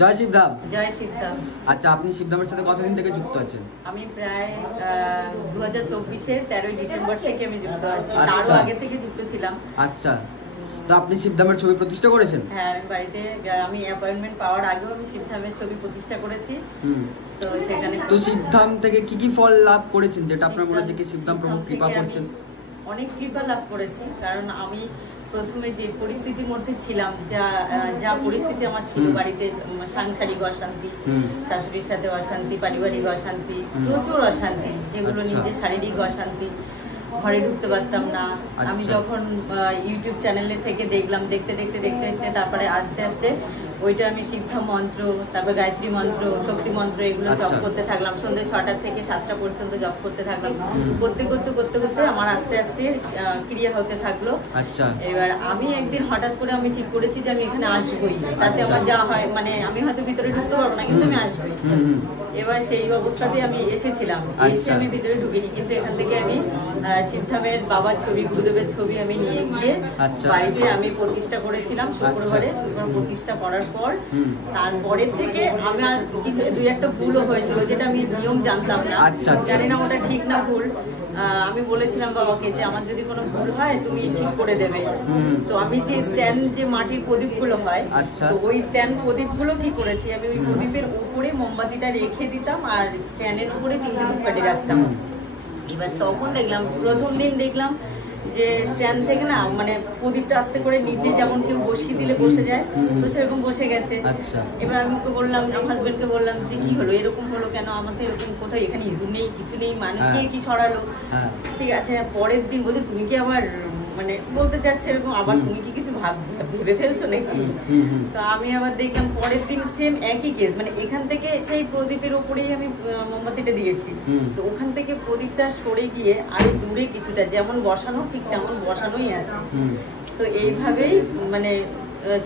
জয় শিবধাম। জয় শিবধাম। আচ্ছা, আপনি শিবধামের সাথে কতদিন থেকে যুক্ত আছেন? আমি প্রায় 2024-এর 13 ডিসেম্বর থেকে আমি যুক্ত আছি। তারও আগে থেকে যুক্ত ছিলাম। আচ্ছা, তো আপনি শিবধামের ছবি প্রতিষ্ঠা করেছেন? হ্যাঁ, আমি বাড়িতে আমি অ্যাপয়েন্টমেন্ট পাওয়ার আগেও আমি শিবধামের ছবি প্রতিষ্ঠা করেছি। তো সেখানে তো শিবধাম থেকে কি কি ফল লাভ করেছেন, যেটা আপনার মনে হচ্ছে কি শিবধাম প্রভু কৃপা করছেন? অনেক কৃপা লাভ করেছি, কারণ আমি প্রথমে যে পরিস্থিতির মধ্যে ছিলাম, যা পরিস্থিতি আমার ছিল বাড়িতে, সাংসারিক অশান্তি, শাশুড়ির সাথে অশান্তি, পারিবারিক অশান্তি, প্রচুর অশান্তি, যেগুলো নিজের শারীরিক অশান্তি, ঘরে ঢুকতে পারতাম না। আমি যখন ইউটিউব চ্যানেলে থেকে দেখলাম, দেখতে দেখতে দেখতে দেখতে তারপরে আস্তে আস্তে ওইটা আমি শিবধাম মন্ত্র, তারপর গায়ত্রী মন্ত্র, শক্তি মন্ত্র, এগুলো জপ করতে থাকলাম। সন্ধ্যে 6টা থেকে 7টা পর্যন্ত জপ করতে থাকলাম। করতে করতে করতে করতে আমার আস্তে আস্তে ক্রিয়া হতে থাকলো। এবার আমি একদিন হঠাৎ করে আমি ঠিক করেছি যে আমি এখানে আসবোই, তাতে আমার যা হয়, মানে আমি হয়তো ভিতরে ঢুকতে পারবো না, কিন্তু আমি আসবোই। এবার সেই অবস্থাতে আমি এসেছিলাম, এসে আমি ভিতরে ঢুকিনি, কিন্তু এখান থেকে আমি শিবধামের বাবার ছবি, গুরুদেবের ছবি আমি নিয়ে গিয়ে বাড়িতে আমি প্রতিষ্ঠা করেছিলাম। শুক্রবার প্রতিষ্ঠা করার পর তারপরের থেকে আমার কিছু 2-1টা ভুলও হয়েছিল, যেটা আমি নিয়ম জানতাম না, জানি না ওটা ঠিক না ভুল। আমি বলেছিলাম বাবাকে যে আমার যদি কোনো ভুল হয় তুমি ঠিক করে দেবে। তো আমি যে স্ট্যান্ড, যে মাটির প্রদীপগুলো হয়, তো ওই স্ট্যান্ড প্রদীপগুলো কি করেছি, আমি ওই প্রদীপের উপরে মোমবাতিটা রেখে দিতাম আর স্ট্যান্ডের উপরে 3টে ধূপকাঠি রাখতাম। এবার তখন দেখলাম, প্রথম দিন দেখলাম যে স্ট্যান্ড থেকে না, মানে প্রদীপটা আস্তে করে নিচে যেমন কেউ বসিয়ে দিলে বসে যায়, তো সেরকম বসে গেছে। এবার আমি ওকে বললাম, আমার হাজবেন্ডকে বললাম যে কি হলো, এরকম হলো কেন, আমাদের এরকম কোথাও এখানে ইঁদুর নেই, কিছু নেই, মানুষ কে কি সরালো। ঠিক আছে, পরের দিন বলছে তুমি কি আবার, মানে বলতে চাচ্ছে এরকম, আবার তুমি কি কিছু ভেবে ফেলছো নাকি। তো আমি আবার দেখলাম পরের দিন সেম একই কেস, মানে এখান থেকে সেই প্রদীপের উপরেই আমি মোমবাতিটা দিয়েছি, তো ওখান থেকে প্রদীপটা সরে গিয়ে আরো দূরে কিছুটা যেমন বসানো, ঠিক সেমন বসানোই আছে। তো এইভাবেই মানে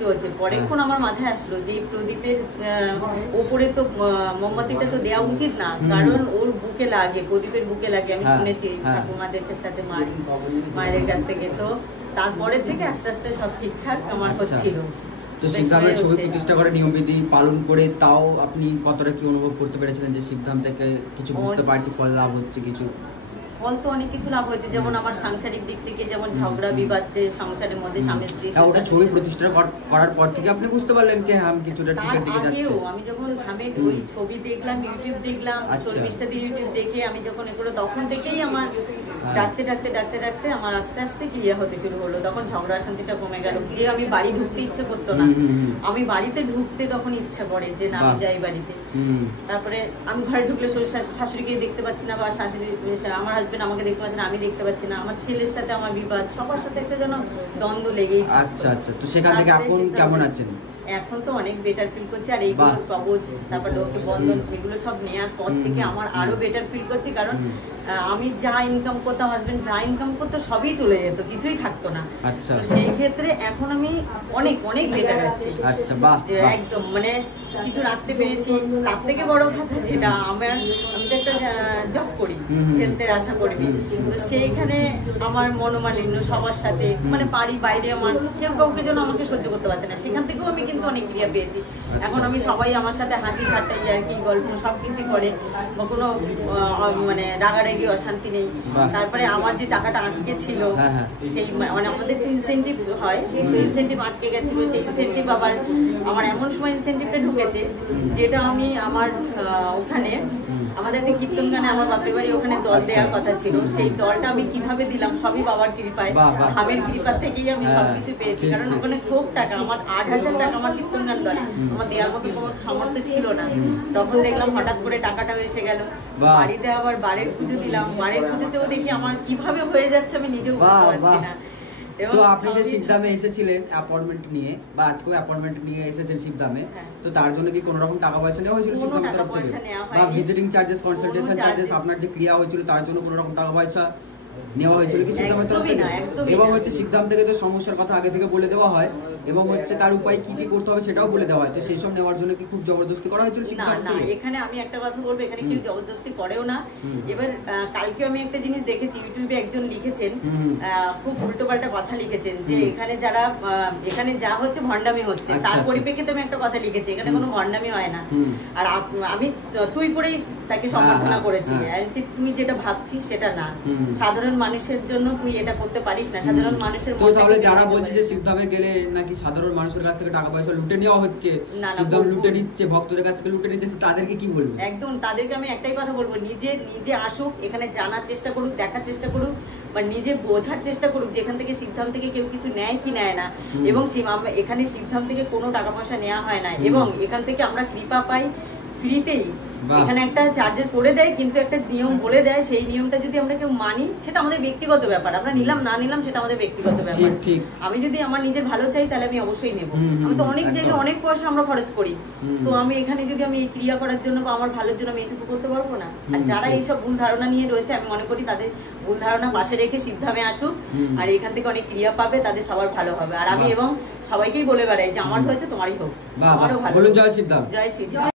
চলছে। পরেক্ষণ আমার মাথায় আসলো যে প্রদীপের ওপরে তো মোমবাতিটা তো দেওয়া উচিত না, কারণ ওর বুকে লাগে, প্রদীপের বুকে লাগে, আমি শুনেছি ঠাকুমাদের সাথে, মায়েদের কাছ থেকে। তো তারপরে থেকে আস্তে আস্তে সব ঠিকঠাক আমার হচ্ছিল। তো শিবধামের ছবি প্রতিষ্ঠা করে নিয়মবিধি পালন করে তাও আপনি কতটা কি অনুভব করতে পেরেছিলেন যে শিবধাম থেকে কিছু বুঝতে পারছি, ফল লাভ হচ্ছে? কিছু ফল তো অনেক কিছু লাভ হয়েছে, যেমন আমার সাংসারিক দিক থেকে, যেমন ঝগড়া বিবাদ যে সংসারের মধ্যে স্বামী স্ত্রী, ওটা ছবি প্রতিষ্ঠা করার পর থেকে আপনি বুঝতে পারলেন কি হ্যাঁ কিছুটা ঠিকঠাক দিকে যাচ্ছে? আমি যখন ধামের ওই ছবি দেখলাম, ইউটিউব দেখলাম, শর্মিষ্ঠা দিয়ে ইউটিউব দেখে আমি যখন এগুলো, তখন থেকেই আমার ডাকতে ডাকতে ডাকতে ডাকতে আমার আস্তে আস্তে ক্রিয়া হতে শুরু হলো। তখন ঝগড়া শান্তিটা কমে গেল, যে আমি বাড়ি ঢুকতে ইচ্ছে করতো না, আমি বাড়িতে ঢুকতে তখন ইচ্ছা করে যে না আমি যাই বাড়িতে। তারপরে আমি ঘরে ঢুকলে শাশুড়িকে দেখতে পাচ্ছি না, বা শাশুড়ি, আমার হাজবেন্ড আমাকে দেখতে পাচ্ছে না, আমি দেখতে পাচ্ছি না, আমার ছেলের সাথে আমার বিবাদ, সবার সাথে একটা যেন দ্বন্দ্ব লেগেই। আচ্ছা আচ্ছা, তো সেখান থেকে এখন কেমন আছেন? এখন তো অনেক বেটার ফিল করছি, আর এইগুলো কবচ, তারপর লোকে বন্ধন, এগুলো সব নেওয়ার পর থেকে আমার আরো বেটার ফিল করছি, কারণ আমি যা ইনকাম করতাম, হাজবেন্ড যা ইনকাম করতো সবই চলে যেত, কিছুই থাকতো না। তো সেই ক্ষেত্রে এখন আমি অনেক অনেক বেটার আছি। একদম মানে কিছু রাখতে পেরেছি। তার থেকে বড় কথা যেটা, আমি তো একটা জব করি, হেলথের আশা করি, তো সেইখানে আমার মনোমালিন্য সবার সাথে, মানে বাড়ি বাইরে আমার কেউ কাউকে যেন আমাকে সহ্য করতে পারছে না, সেখান থেকেও আমি কিন্তু অনেক ক্রিয়া পেয়েছি। এখন আমি সবাই আমার সাথে হাসি ঠাট্টা, ইয়ার্কি গল্প সবকিছুই করে, বা কোনো মানে রাগারাগি অশান্তি নেই। তারপরে আমার যে টাকাটা আটকে ছিল, সেই মানে আমাদের তো ইনসেন্টিভ হয়, ইনসেন্টিভ আটকে গেছিল, সেই ইনসেন্টিভ আবার আমার এমন সময় ইনসেন্টিভটা ঢুকেছে, যেটা আমি আমার ওখানে আমাদের একটা কীর্তন গানে, আমার বাপের বাড়ি ওখানে দল দেওয়ার কথা ছিল, সেই দলটা আমি কিভাবে দিলাম, সবই বাবার কৃপায়, ধামের কৃপার থেকেই আমি সবকিছু পেয়েছি। কারণ ওখানে থোক টাকা, আমার 8,000 টাকা আমার কীর্তন গান দলে আমার দেওয়ার মতো কোনো সামর্থ্য ছিল না। তখন দেখলাম হঠাৎ করে টাকাটা এসে গেল, বাড়িতে আবার বাড়ির পুজো দিলাম, বাড়ির পুজোতেও দেখি আমার কিভাবে হয়ে যাচ্ছে আমি নিজেও বুঝতে পারছি না। তো আপনি যে শিবধামে এসেছিলেন অ্যাপয়েন্টমেন্ট নিয়ে, বা আজকেও অ্যাপয়েন্টমেন্ট নিয়ে এসেছেন শিবধামে, তো তার জন্য কি কোনো রকম টাকা পয়সা নেওয়া হয়েছিল শিবধামের তরফ থেকে, বা ভিজিটিং চার্জেস, কনসালটেশন চার্জেস, আপনার যে ক্রিয়া হয়েছিল তার জন্য কোনো রকম টাকা পয়সা? নেওয়া হয়েছিল কি সিদ্ধান্তের তরফ থেকে? এবং হচ্ছে সিদ্ধান্ত থেকে তো সমস্যার কথা আগে থেকে বলে দেওয়া হয় এবং হচ্ছে তার উপায় কি কি করতে হবে সেটাও বলে দেওয়া হয়, তো সেই সব নেওয়ার জন্য কি খুব জবরদস্তি করা হয়েছিল? না না, এখানে আমি একটা কথা বলবো, এখানে কেউ জবরদস্তি করেও না। এবার কালকে আমি একটা জিনিস দেখেছি, ইউটিউবে একজন লিখেছেন, খুব উল্টো পাল্টা কথা লিখেছেন যে এখানে যারা এখানে যা হচ্ছে ভণ্ডামি হচ্ছে, তার পরিপ্রেক্ষিতে আমি একটা কথা লিখেছি, এখানে কোনো ভণ্ডামি হয় না। আর আমি তুই করেই তাকে সম্বর্ধনা করেছি, তুই যেটা ভাবছিস সেটা না, সাধারণ মানুষের জন্য তুই এটা করতে পারিস না, সাধারণ মানুষের। তাহলে যারা বলছে যে সিদ্ধামে গেলে নাকি সাধারণ মানুষের কাছ থেকে টাকা পয়সা লুটে নেওয়া হচ্ছে, সিদ্ধাম লুটে নিচ্ছে, ভক্তদের কাছ থেকে লুটে নিচ্ছে, তো তাদেরকে কি বলবো? একদম, তাদেরকে আমি একটাই কথা বলবো, নিজে আসুক, এখানে জানার চেষ্টা করুক, দেখার চেষ্টা করুক, বা নিজে বোঝার চেষ্টা করুক যে এখান থেকে সিদ্ধাম থেকে কেউ কিছু নেয় কি নেয় না। এবং এখানে সিদ্ধাম থেকে কোনো টাকা পয়সা নেওয়া হয় না, এবং এখান থেকে আমরা কৃপা পাই ফ্রিতেই। এখানে একটা চার্জেস করে দেয়, কিন্তু একটা নিয়ম বলে দেয়, সেই নিয়মটা যদি আমরা কেউ মানি সেটা আমাদের ব্যক্তিগত ব্যাপার, আমরা নিলাম না নিলাম সেটা আমাদের ব্যক্তিগত ব্যাপার। আমি যদি আমার নিজের ভালো চাই তাহলে আমি অবশ্যই নেব। আমি তো অনেক জায়গায় অনেক পয়সা আমরা খরচ করি, তো আমি এখানে যদি আমি এই ক্রিয়া করার জন্য বা আমার ভালোর জন্য আমি এইটুকু করতে পারবো না? আর যারা এইসব ভুল ধারণা নিয়ে রয়েছে, আমি মনে করি তাদের ভুল ধারণা পাশে রেখে সিদ্ধামে আসুক, আর এখান থেকে অনেক ক্রিয়া পাবে, তাদের সবার ভালো হবে। আর আমি এবং সবাইকেই বলে বেড়াই যে আমার হয়েছে তোমারই হোক, আমারও ভালো। জয় সিদ্ধাম। জয় সিদ্ধাম।